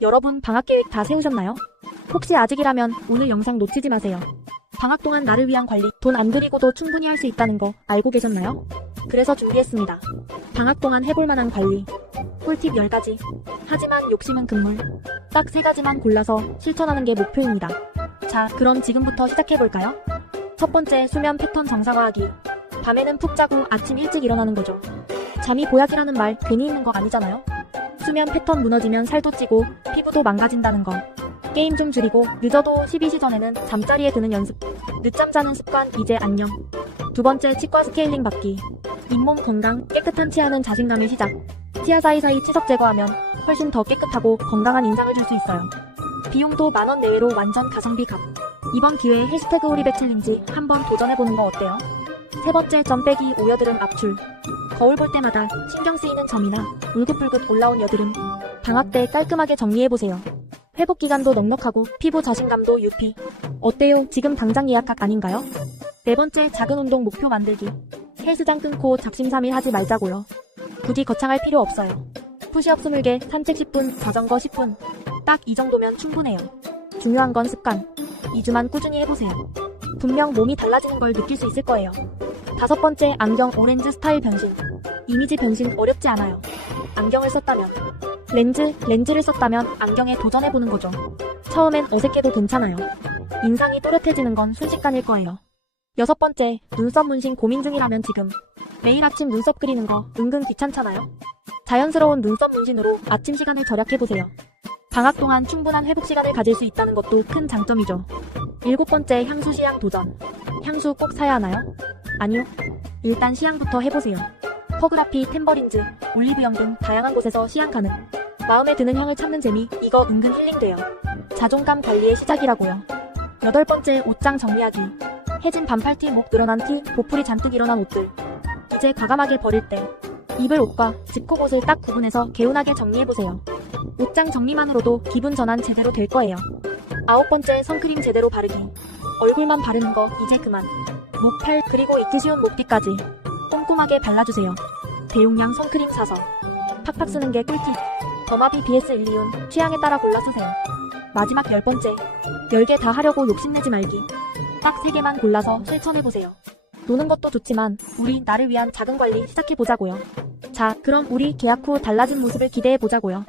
여러분 방학 계획 다 세우셨나요? 혹시 아직이라면 오늘 영상 놓치지 마세요. 방학 동안 나를 위한 관리, 돈 안 들이고도 충분히 할 수 있다는 거 알고 계셨나요? 그래서 준비했습니다. 방학 동안 해볼 만한 관리. 꿀팁 10가지. 하지만 욕심은 금물. 딱 3가지만 골라서 실천하는 게 목표입니다. 자, 그럼 지금부터 시작해볼까요? 첫 번째, 수면 패턴 정상화하기. 밤에는 푹 자고 아침 일찍 일어나는 거죠. 잠이 보약이라는 말 괜히 있는 거 아니잖아요? 수면 패턴 무너지면 살도 찌고 피부도 망가진다는 거. 게임 좀 줄이고 늦어도 12시 전에는 잠자리에 드는 연습. 늦잠 자는 습관 이제 안녕. 두 번째 치과 스케일링 받기. 잇몸 건강, 깨끗한 치아는 자신감의 시작. 치아 사이사이 치석 제거하면 훨씬 더 깨끗하고 건강한 인상을 줄 수 있어요. 비용도 만 원 내외로 완전 가성비 값. 이번 기회에 해시태그 오리백 챌린지 한번 도전해보는 거 어때요? 세 번째 점 빼기 오여드름 압출. 거울 볼 때마다 신경 쓰이는 점이나 울긋불긋 올라온 여드름. 방학 때 깔끔하게 정리해보세요. 회복 기간도 넉넉하고 피부 자신감도 유피. 어때요? 지금 당장 예약각 아닌가요? 네 번째 작은 운동 목표 만들기. 헬스장 끊고 작심삼일 하지 말자고요. 굳이 거창할 필요 없어요. 푸시업 20개, 산책 10분, 자전거 10분. 딱 이 정도면 충분해요. 중요한 건 습관. 2주만 꾸준히 해보세요. 분명 몸이 달라지는 걸 느낄 수 있을 거예요. 다섯 번째 안경 오렌지 스타일 변신. 이미지 변신 어렵지 않아요. 안경을 썼다면. 렌즈, 렌즈를 썼다면 안경에 도전해보는 거죠. 처음엔 어색해도 괜찮아요. 인상이 또렷해지는 건 순식간일 거예요. 여섯 번째, 눈썹 문신 고민 중이라면 지금. 매일 아침 눈썹 그리는 거 은근 귀찮잖아요. 자연스러운 눈썹 문신으로 아침 시간을 절약해보세요. 방학 동안 충분한 회복 시간을 가질 수 있다는 것도 큰 장점이죠. 일곱 번째, 향수 시향 도전. 향수 꼭 사야 하나요? 아니요. 일단 시향부터 해보세요. 퍼그라피, 템버린즈, 올리브영 등 다양한 곳에서 시향 가능. 마음에 드는 향을 찾는 재미, 이거 은근 힐링돼요. 자존감 관리의 시작이라고요. 여덟 번째, 옷장 정리하기. 해진 반팔티, 목 늘어난 티, 보풀이 잔뜩 일어난 옷들. 이제 과감하게 버릴 때. 입을 옷과 집콕 옷을 딱 구분해서 개운하게 정리해보세요. 옷장 정리만으로도 기분 전환 제대로 될 거예요. 아홉 번째, 선크림 제대로 바르기. 얼굴만 바르는 거 이제 그만. 목, 팔, 그리고 입기 쉬운 목뒤까지 꼼꼼하게 발라주세요. 대용량 선크림 사서 팍팍 쓰는 게 꿀팁. 더마비 BS 일리온 취향에 따라 골라 쓰세요. 마지막 열 번째. 10개 다 하려고 욕심내지 말기. 딱 3개만 골라서 실천해보세요. 노는 것도 좋지만 우리 나를 위한 작은 관리 시작해보자고요. 자, 그럼 우리 계약 후 달라진 모습을 기대해보자고요.